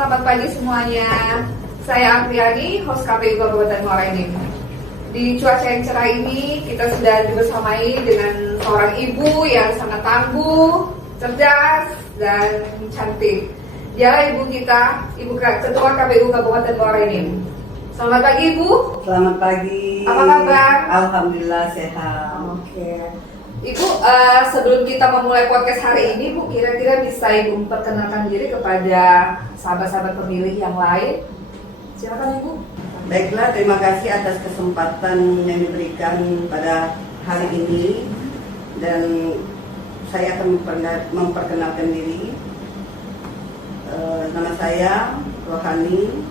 selamat pagi semuanya. Saya Apriani, host KPU Kabupaten Muara Enim. Di cuaca yang cerah ini, kita sudah dibersamai dengan seorang ibu yang sangat tangguh, cerdas, dan cantik. Dialah ibu kita, Ibu Ketua KPU Kabupaten Muara Enim. Selamat pagi, Ibu. Selamat pagi. Apa kabar? Alhamdulillah sehat. Oke. Ibu, sebelum kita memulai podcast hari ini, Bu, kira-kira bisa Ibu memperkenalkan diri kepada sahabat-sahabat pemilih yang lain? Silakan, Ibu. Baiklah, terima kasih atas kesempatan yang diberikan pada hari ini. Dan saya akan memperkenalkan diri. Nama saya Rohani,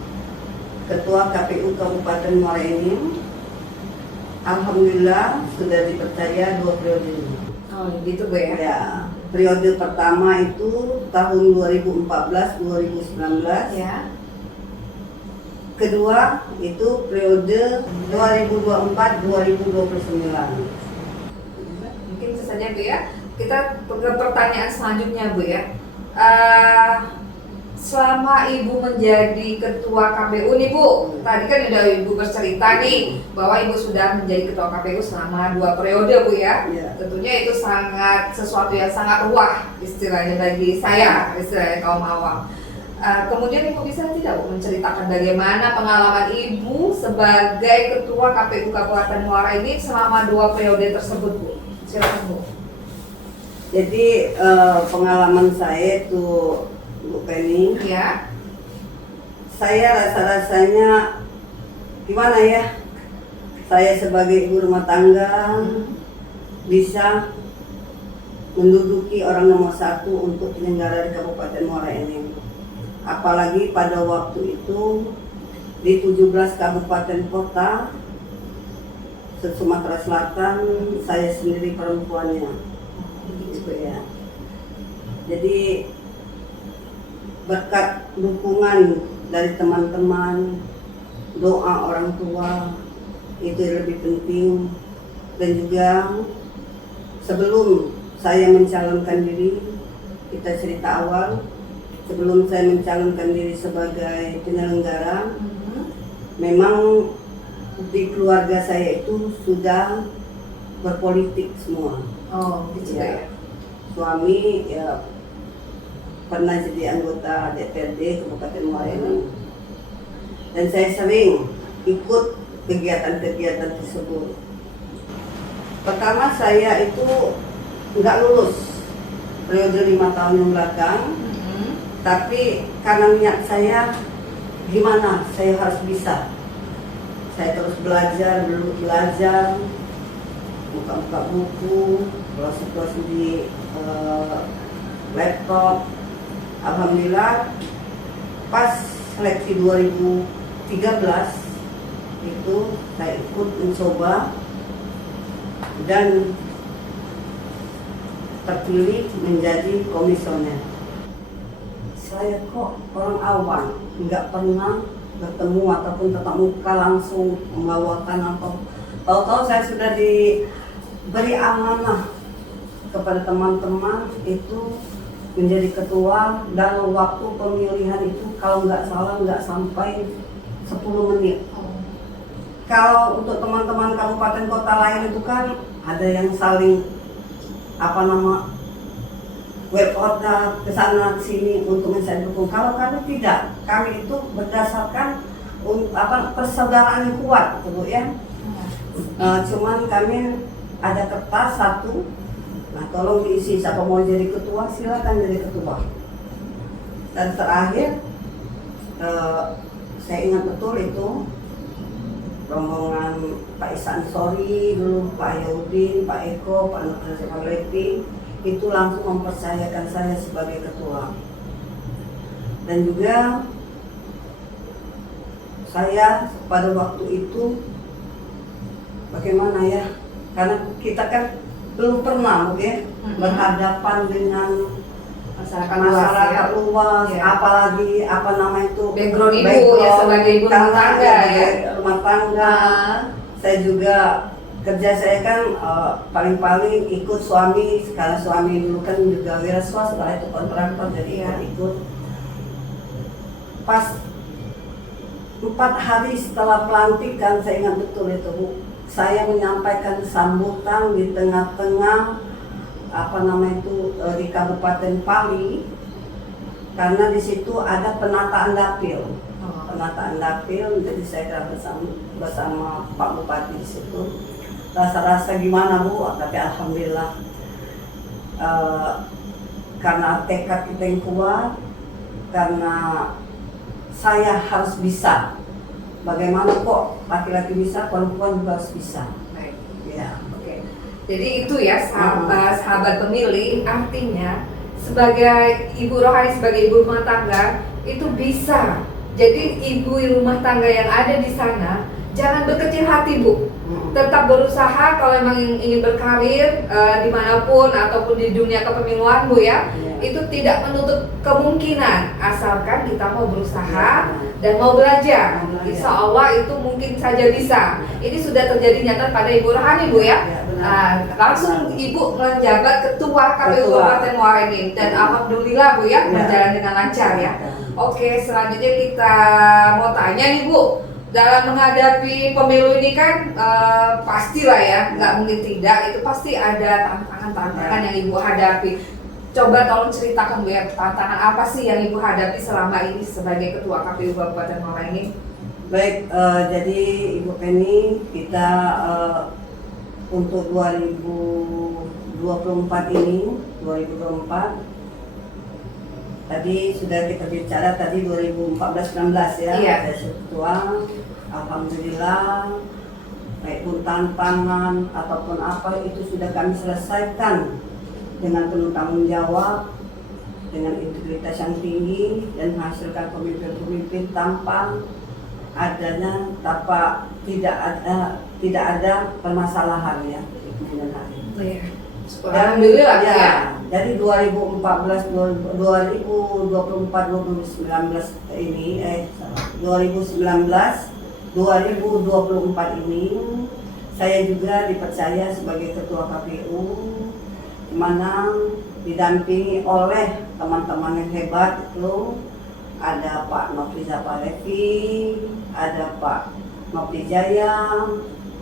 Ketua KPU Kabupaten Muara Enim. Alhamdulillah sudah dipercaya 2 periode. Oh, gitu Bu ya? Ya, periode pertama itu tahun 2014-2019. Ya. Kedua itu periode 2024-2029. Mungkin itu saja Bu ya. Kita ke pertanyaan selanjutnya Bu ya. Selama Ibu menjadi ketua KPU nih Bu, tadi kan udah Ibu bercerita nih bahwa Ibu sudah menjadi ketua KPU selama 2 periode Bu ya. Ya. Tentunya itu sangat sesuatu yang sangat wah istilahnya bagi saya, istilahnya kaum awam. Kemudian Ibu bisa tidak Bu menceritakan bagaimana pengalaman Ibu sebagai ketua KPU Kabupaten Muara ini selama 2 periode tersebut Bu? Silakan Bu. Jadi pengalaman saya itu Bu Penny, Ya. saya rasa-rasanya gimana ya? Saya sebagai ibu rumah tangga bisa menduduki orang nomor 1 untuk penyelenggara di Kabupaten Muara Enim. Apalagi pada waktu itu di 17 kabupaten kota se-Sumatera Selatan, saya sendiri perempuannya. Gitu ya. Jadi berkat dukungan dari teman-teman, doa orang tua itu lebih penting. Dan juga sebelum saya mencalonkan diri, kita cerita awal, sebelum saya mencalonkan diri sebagai penyelenggara, memang di keluarga saya itu sudah berpolitik semua. Oh, gitu ya. Suami ya pernah jadi anggota DPRD Kabupaten Muara Enim. Dan saya sering ikut kegiatan-kegiatan tersebut. Pertama saya itu nggak lulus periode 5 tahun yang belakang, tapi karena niat saya gimana saya harus bisa. Saya terus belajar, buka-buka buku, pelajari di laptop. Alhamdulillah pas seleksi 2013 itu saya ikut mencoba dan terpilih menjadi komisioner. Saya kok orang awam, nggak pernah bertemu ataupun tatap muka langsung membawakan apa. Tahu-tahu saya sudah diberi amanah kepada teman-teman itu menjadi ketua, dan waktu pemilihan itu kalau nggak salah nggak sampai 10 menit. Kalau untuk teman-teman kabupaten kota lain itu kan ada yang saling web order ke sana ke sini untuk mencari dukung. Kalau kami tidak, kami itu berdasarkan persaudaraan yang kuat, Bu ya. Cuman kami ada kertas satu. Nah, tolong diisi, siapa mau jadi ketua silakan jadi ketua. Dan terakhir saya ingat betul itu rombongan Pak Isan Sori dulu, Pak Yaudin, Pak Eko, Pak Nurul itu langsung mempercayakan saya sebagai ketua. Dan juga saya pada waktu itu bagaimana ya, karena kita kan belum pernah berhadapan dengan masyarakat luas, ya. Apalagi background Ibu ya sebagai ibu rumah tangga ya. Rumah tangga. Saya juga kerja saya kan paling-paling ikut suami, karena suami dulu kan juga wira swasta, setelah itu kontraktor, jadi ikut. pas 4 hari setelah pelantikan, saya ingat betul itu Bu, saya menyampaikan sambutan di tengah-tengah di Kabupaten Pali, karena di situ ada penataan dapil. Jadi saya kira bersama Pak Bupati di situ. Rasa-rasa gimana Bu? Tapi alhamdulillah, karena tekad kita yang kuat, karena saya harus bisa. Bagaimana kok laki-laki bisa, perempuan juga harus bisa. Baik. Ya. Oke. Jadi itu ya sahabat pemilih, artinya sebagai ibu rohani, sebagai ibu rumah tangga itu bisa. Jadi ibu rumah tangga yang ada di sana jangan berkecil hati Bu. Tetap berusaha kalau memang ingin berkarir dimanapun ataupun di dunia kepemiluan Bu ya. Itu tidak menutup kemungkinan asalkan kita mau berusaha dan mau belajar. Insya Allah itu mungkin saja bisa. Ini sudah terjadi nyata pada Ibu Rohani Bu ya. Langsung Ibu menjabat ketua KPU Kabupaten Muara Enim dan alhamdulillah Bu ya berjalan dengan lancar ya. Oke, selanjutnya kita mau tanya nih Bu, dalam menghadapi pemilu ini kan pastilah ya, nggak mungkin tidak, itu pasti ada tantangan-tantangan yang Ibu hadapi. Coba tolong ceritakan Bu ya, tantangan apa sih yang Ibu hadapi selama ini sebagai Ketua KPU Kabupaten Muara Enim? Baik, jadi Ibu Penny, kita untuk 2024 ini, 2024 tadi sudah kita bicara tadi 2014-19 ya, Iya. saya ketua. Alhamdulillah, baik pun tantangan ataupun apa itu sudah kami selesaikan dengan penuh tanggung jawab, dengan integritas yang tinggi dan menghasilkan pemimpin-pemimpin tidak ada permasalahan ya di kemudian hari. Iya. Alhamdulillah ya. Jadi 2014 2024 2019 ini 2024 ini saya juga dipercaya sebagai ketua KPU, di mana didampingi oleh teman-teman yang hebat itu, ada Pak Nofriza Palevi, ada Pak Nofri Jaya,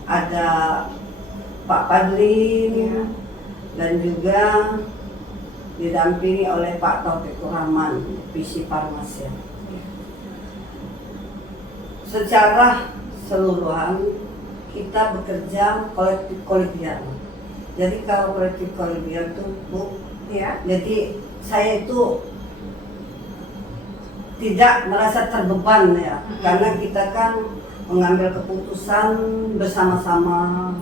ada Pak Padlin, Ya. dan juga didampingi oleh Pak Taufik Rahman, visi Farmasi. Secara keseluruhan kita bekerja kolektif kolegial. Jadi kalau kolektif kolegial itu Bu, Ya. jadi saya itu tidak merasa terbeban ya, karena kita kan mengambil keputusan bersama-sama,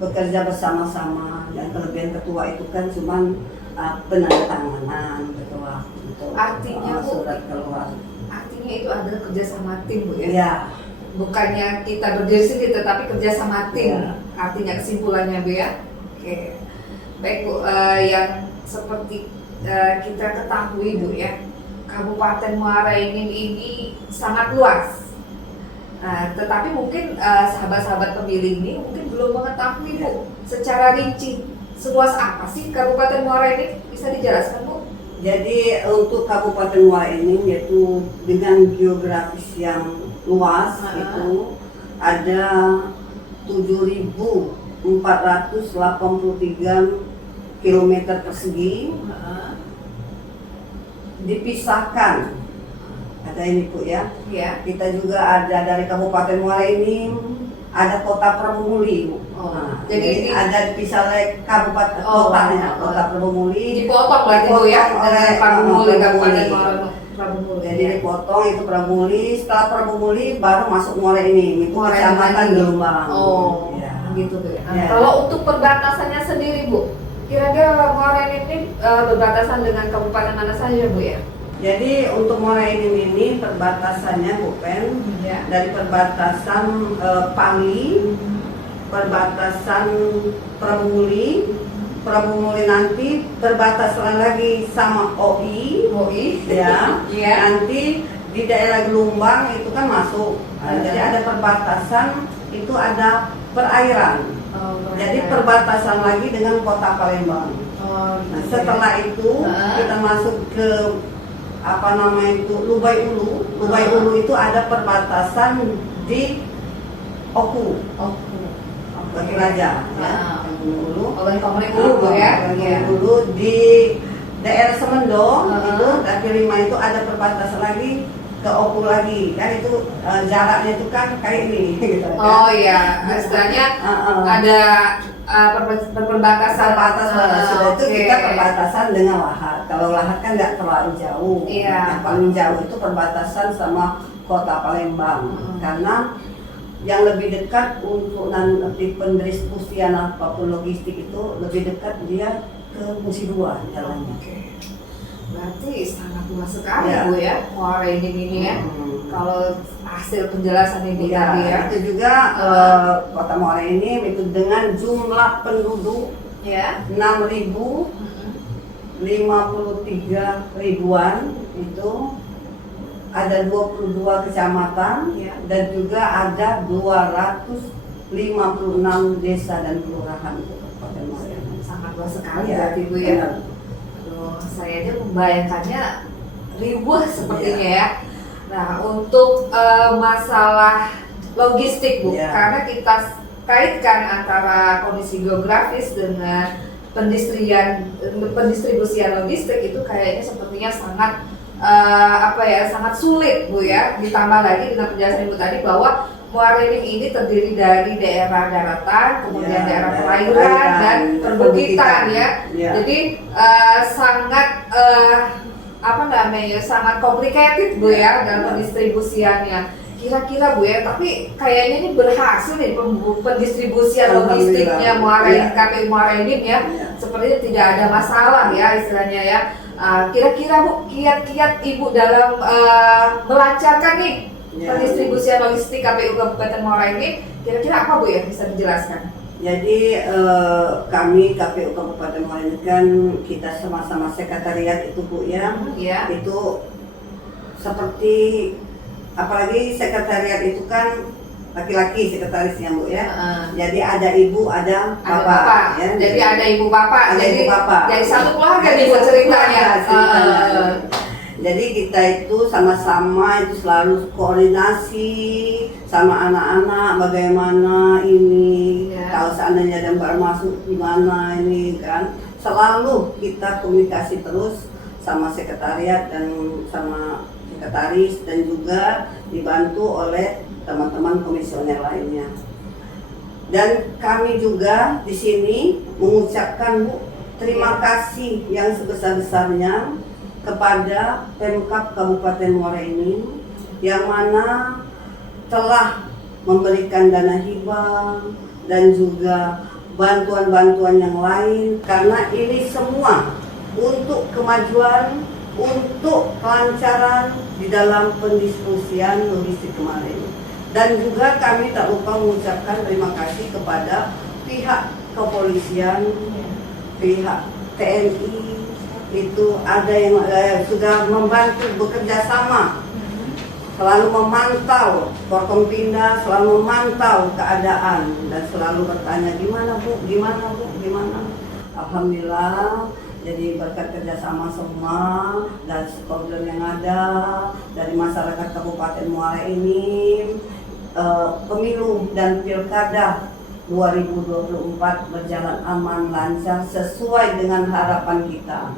bekerja bersama-sama. Dan kelebihan ketua itu kan cuman penandatanganan ketua untuk Artinya Bu, surat keluar. artinya itu adalah kerjasama tim Bu ya. Ya. Bukannya kita berdiri sendiri tetapi kerjasama tim. Ya. Artinya kesimpulannya Bu ya. Oke. Baik Bu, yang seperti kita ketahui Bu ya, Kabupaten Muara Enim ini sangat luas. Tetapi mungkin sahabat-sahabat pemilih ini mungkin belum mengetahui Bu secara rinci seluas apa sih Kabupaten Muara Enim, bisa dijelaskan Bu? Jadi untuk Kabupaten Muara Enim yaitu dengan geografis yang luas itu ada 7.483 km persegi, dipisahkan. Ada ini Bu ya. Ya. Kita juga ada dari Kabupaten Muara Enim, ada Kota Prabumuli Bu. Jadi ada dipisah oleh kabupaten kotanya, Kota Prabumuli. Dipotong berarti Bu ya dengan Prabumuli, Kabupaten Prabumuli. Jadi dipotong itu Prabumuli, setelah Prabumuli baru masuk Muara Enim, itu Kecamatan Gelombang. Oh, ya. gitu Bu. Ya. Kalau untuk perbatasannya sendiri Bu, kira-kira Muara Enim ini berbatasan dengan kabupaten mana saja Bu ya? Jadi untuk Muara Enim ini perbatasannya Bu Pen, Ya. dari perbatasan Pali, perbatasan Prabumuli nanti perbatasan lagi sama OI, ya. Iya. Nanti di daerah Gelombang itu kan masuk. Jadi ada perbatasan, itu ada perairan. Jadi perbatasan lagi dengan Kota Palembang. Nah, setelah itu kita masuk ke apa namanya itu Lubai Ulu. Lubai Ulu itu ada perbatasan di Oku. Bagi Raja, ya. Ulu. Oleh Komering Ulu, Bu ya. Ulu di daerah Semendong itu, tapi 5 itu ada perbatasan lagi ke Oku lagi, kan itu jaraknya itu kan kayak ini. Gitu, kan? Oh iya, istilahnya ada perbatasan. Sudah itu kita perbatasan dengan Lahat. Kalau Lahat kan nggak terlalu jauh. Iya. Yang paling jauh itu perbatasan sama Kota Palembang, karena yang lebih dekat untuk nanti pendistribusian apapun logistik itu lebih dekat dia ke Musi 2 jalannya. Berarti sangat luas sekali Ya. Bu ya, Muara Enim ini ya. Kalau hasil penjelasan ini tadi ya. Itu juga Kota Muara Enim itu dengan jumlah penduduk Ya. 6.053 ribuan itu ada 22 kecamatan Ya. dan juga ada 256 desa dan kelurahan di Kabupaten Muara Enim. Sangat luas sekali Ya, berarti Bu ya. benar. Aduh, saya aja membayangkannya ribuan sepertinya Ya. ya. Nah, untuk masalah logistik Bu, Ya. karena kita kaitkan antara kondisi geografis dengan pendistribusian logistik itu kayaknya sepertinya sangat sangat sulit Bu ya. Ditambah lagi dengan penjelasan Ibu tadi bahwa Muara Enim ini terdiri dari daerah daratan, kemudian Ya, daerah daerah perairan perairan, dan perbukitan ya. Ya. Jadi sangat sangat complicated Bu ya dalam pendistribusiannya. Kira-kira Bu ya, tapi kayaknya ini berhasil nih pendistribusian logistiknya KPU Muara Enim ya. Sepertinya tidak ada masalah ya istilahnya ya. Kira-kira Bu, kiat-kiat Ibu dalam melancarkan nih pendistribusian logistik KPU Kabupaten Muara Enim, kira-kira apa Bu ya, bisa dijelaskan? Jadi kami KPU Kabupaten Muara Enim kan kita sama-sama sekretariat itu Bu ya, itu seperti apalagi sekretariat itu kan laki-laki sekretarisnya Bu ya. Jadi ada ibu, ada bapak. Ya. Jadi ada ibu bapak. Jadi satu keluarga nih Bu ceritanya. Jadi kita itu sama-sama itu selalu koordinasi sama anak-anak bagaimana ini, kalau seandainya ada baru masuk gimana ini kan. Selalu kita komunikasi terus sama sekretariat dan sama sekretaris dan juga dibantu oleh teman-teman komisioner lainnya. Dan kami juga di sini mengucapkan Bu terima kasih yang sebesar-besarnya kepada Pemkab Kabupaten Muara Enim yang mana telah memberikan dana hibah dan juga bantuan-bantuan yang lain, karena ini semua untuk kemajuan, untuk kelancaran di dalam pendistribusian logistik kemarin. Dan juga kami tak lupa mengucapkan terima kasih kepada pihak kepolisian, pihak TNI, itu ada yang sudah membantu bekerja sama, selalu memantau Forkompinda, selalu memantau keadaan dan selalu bertanya gimana Bu, gimana Bu, gimana. Alhamdulillah, jadi berkat kerjasama semua dan stakeholder yang ada dari masyarakat Kabupaten Muara Enim, pemilu dan pilkada 2024 berjalan aman lancar sesuai dengan harapan kita,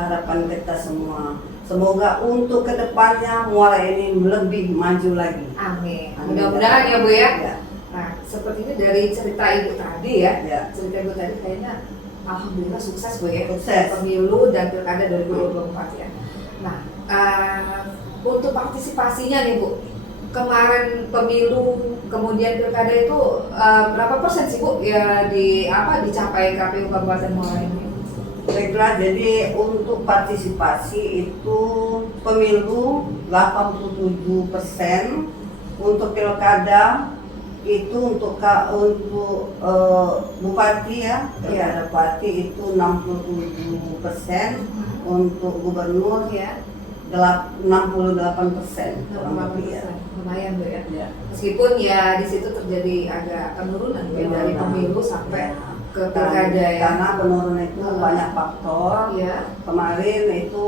harapan kita semua. Semoga untuk kedepannya Muara Enim lebih maju lagi. Amin. Mudah-mudahan ya Bu ya. Ya. Nah, seperti ini dari cerita Ibu tadi ya. Ya. Cerita Ibu tadi kayaknya alhamdulillah sukses Bu ya. Sukses. Pemilu dan pilkada 2024 ya. Nah, untuk partisipasinya nih Bu, kemarin pemilu kemudian pilkada itu berapa persen sih Bu ya dicapai KPU Kabupaten Muara Enim? Baiklah, jadi untuk partisipasi itu pemilu 87%, untuk pilkada itu untuk bupati ya, pilkada bupati itu 67%, untuk gubernur Ya. 68%. Lumayan Bu ya. Ya. Meskipun ya di situ terjadi agak penurunan ya, dari pemilu sampai ke pilkada ya. Karena penurunan itu banyak faktor. Iya. Kemarin itu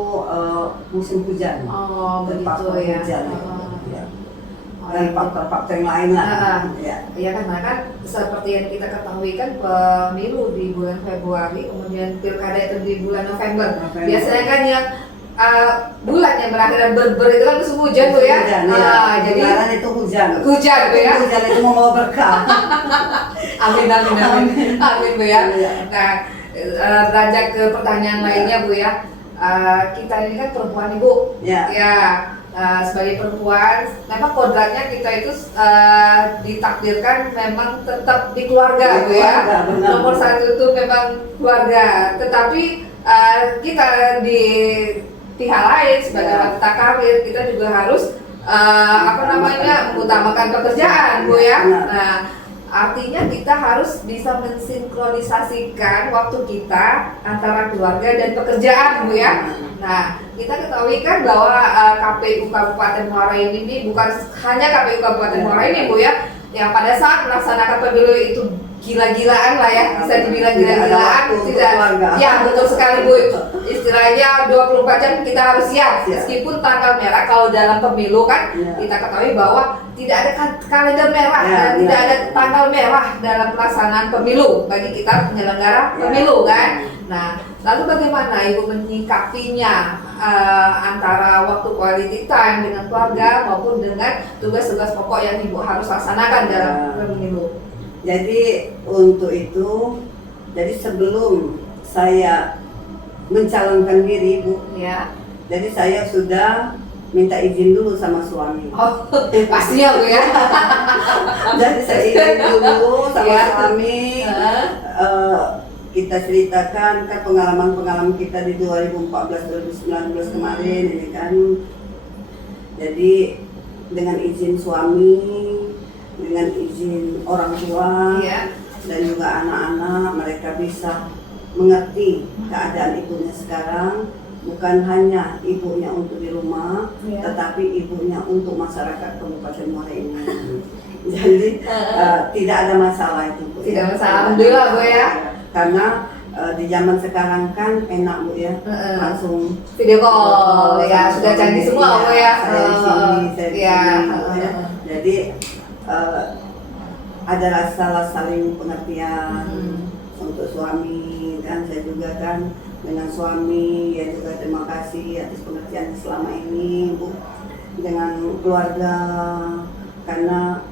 musim hujan. Oh, Dan begitu faktor ya. hujan, Oh. ya. Oh, Dan itu. faktor-faktor yang lain lah. Ya. Ya karena kan seperti yang kita ketahui kan pemilu di bulan Februari, kemudian pilkada itu di bulan November. Biasanya kan yang bulan yang berakhir ber itu kan musim hujan Bu ya. Hujan, ya. Jadi Sekarang itu hujan. hujan Bu ya. Hujan itu membawa berkah. Amin amin amin. Amin Bu ya. Iya. Nah, beranjak ke pertanyaan lainnya Bu ya. Kita ini kan perempuan Ibu. Ya. Sebagai perempuan, memang kodratnya kita itu ditakdirkan memang tetap di keluarga Bu ya. Benar. Nomor satu itu memang keluarga. Tetapi kita di pihak lain sebagai wanita karir, kita juga harus mengutamakan pekerjaan Bu ya. Nah, artinya kita harus bisa mensinkronisasikan waktu kita antara keluarga dan pekerjaan Bu ya. Nah, kita ketahui kan bahwa KPU Kabupaten Muara Enim ini bukan hanya KPU Kabupaten Muara Enim Bu ya, yang pada saat melaksanakan pemilu itu gila-gilaan lah ya, bisa dibilang gila-gilaan. Tidak, ya betul sekali Bu. Istilahnya 24 jam kita harus siap, meskipun tanggal merah kalau dalam pemilu kan kita ketahui bahwa tidak ada kalender merah dan tidak ada tanggal merah dalam pelaksanaan pemilu bagi kita penyelenggara pemilu kan. Nah, lalu bagaimana Ibu menyikapinya antara waktu quality time dengan keluarga maupun dengan tugas-tugas pokok yang Ibu harus laksanakan dalam pemilu? Jadi untuk itu, jadi sebelum saya mencalonkan diri Bu, Ya. jadi saya sudah minta izin dulu sama suami. Oh, pasti ya Bu ya. Jadi saya izin dulu sama suami. Kita ceritakan kan pengalaman-pengalaman kita di 2014-2019 kemarin ini kan. Jadi dengan izin suami, dengan izin orang tua, dan juga anak-anak, mereka bisa mengerti keadaan ibunya sekarang. Bukan hanya ibunya untuk di rumah, tetapi ibunya untuk masyarakat Kabupaten Muara Enim. Jadi tidak ada masalah itu Bu. Tidak masalah, alhamdulillah Bu ya. Karena di zaman sekarang kan enak Bu ya, langsung video call ya, sudah canggih semua Bu ya. Saya di sini, saya di sini, Bu, ya. Jadi ada rasa saling pengertian untuk suami kan, saya juga kan dengan suami ya juga terima kasih atas pengertian selama ini Bu dengan keluarga, karena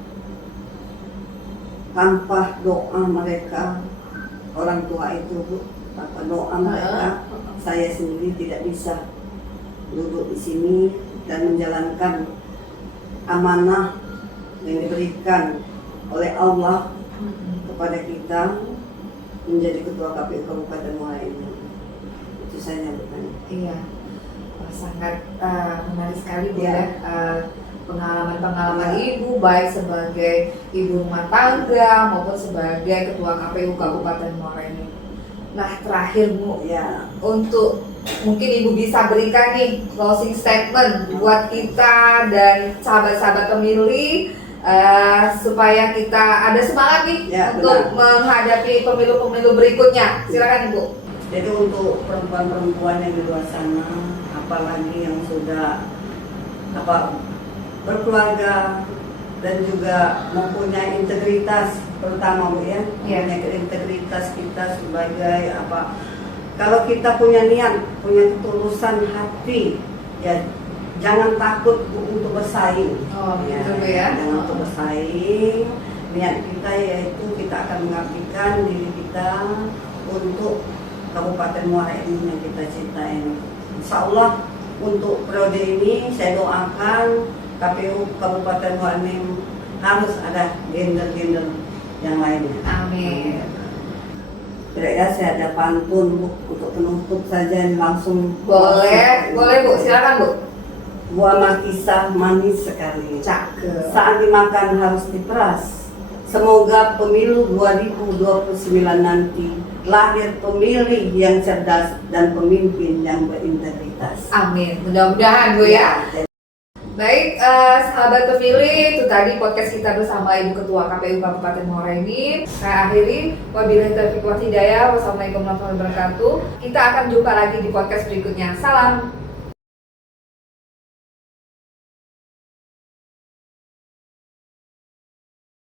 tanpa doa mereka orang tua itu Bu, tanpa doa mereka saya sendiri tidak bisa duduk di sini dan menjalankan amanah yang diberikan oleh Allah kepada kita menjadi ketua KPU Kabupaten Muara Enim. Itu saya nyatakan. Iya, sangat menarik sekali Bu ya. Pengalaman-pengalaman Ibu baik sebagai ibu rumah tangga maupun sebagai ketua KPU Kabupaten Muara Enim. Nah, terakhir Bu ya, untuk mungkin Ibu bisa berikan nih closing statement buat kita dan sahabat-sahabat pemilih supaya kita ada semangat nih untuk menghadapi pemilu-pemilu berikutnya. Silakan Ibu. Jadi untuk perempuan-perempuan yang di luar sana, apalagi yang sudah berkeluarga dan juga mempunyai integritas, terutama Bu ya, mempunyai integritas kita sebagai kalau kita punya niat, punya ketulusan hati, ya jangan takut untuk bersaing. Jangan untuk bersaing. Niat kita yaitu kita akan mengabdikan diri kita untuk Kabupaten Muara Enim yang kita cintai. Insya Allah untuk periode ini saya doakan KPU Kabupaten Muara Enim harus ada gender-gender yang lainnya. Amin. Kira-kira saya ada pantun Bu untuk penutup saja langsung. Boleh Bu, silakan Bu. Buah makisah manis sekali. Cakep. Saat dimakan harus diperas. Semoga pemilu 2029 nanti lahir pemilih yang cerdas dan pemimpin yang berintegritas. Amin. Mudah-mudahan Bu ya. Baik, sahabat pemilih, itu tadi podcast kita bersama Ibu Ketua KPU Kabupaten Muara Enim. Saya akhiri, wabillahi taufiq wal hidayah. Wassalamualaikum warahmatullahi wabarakatuh. Kita akan jumpa lagi di podcast berikutnya. Salam.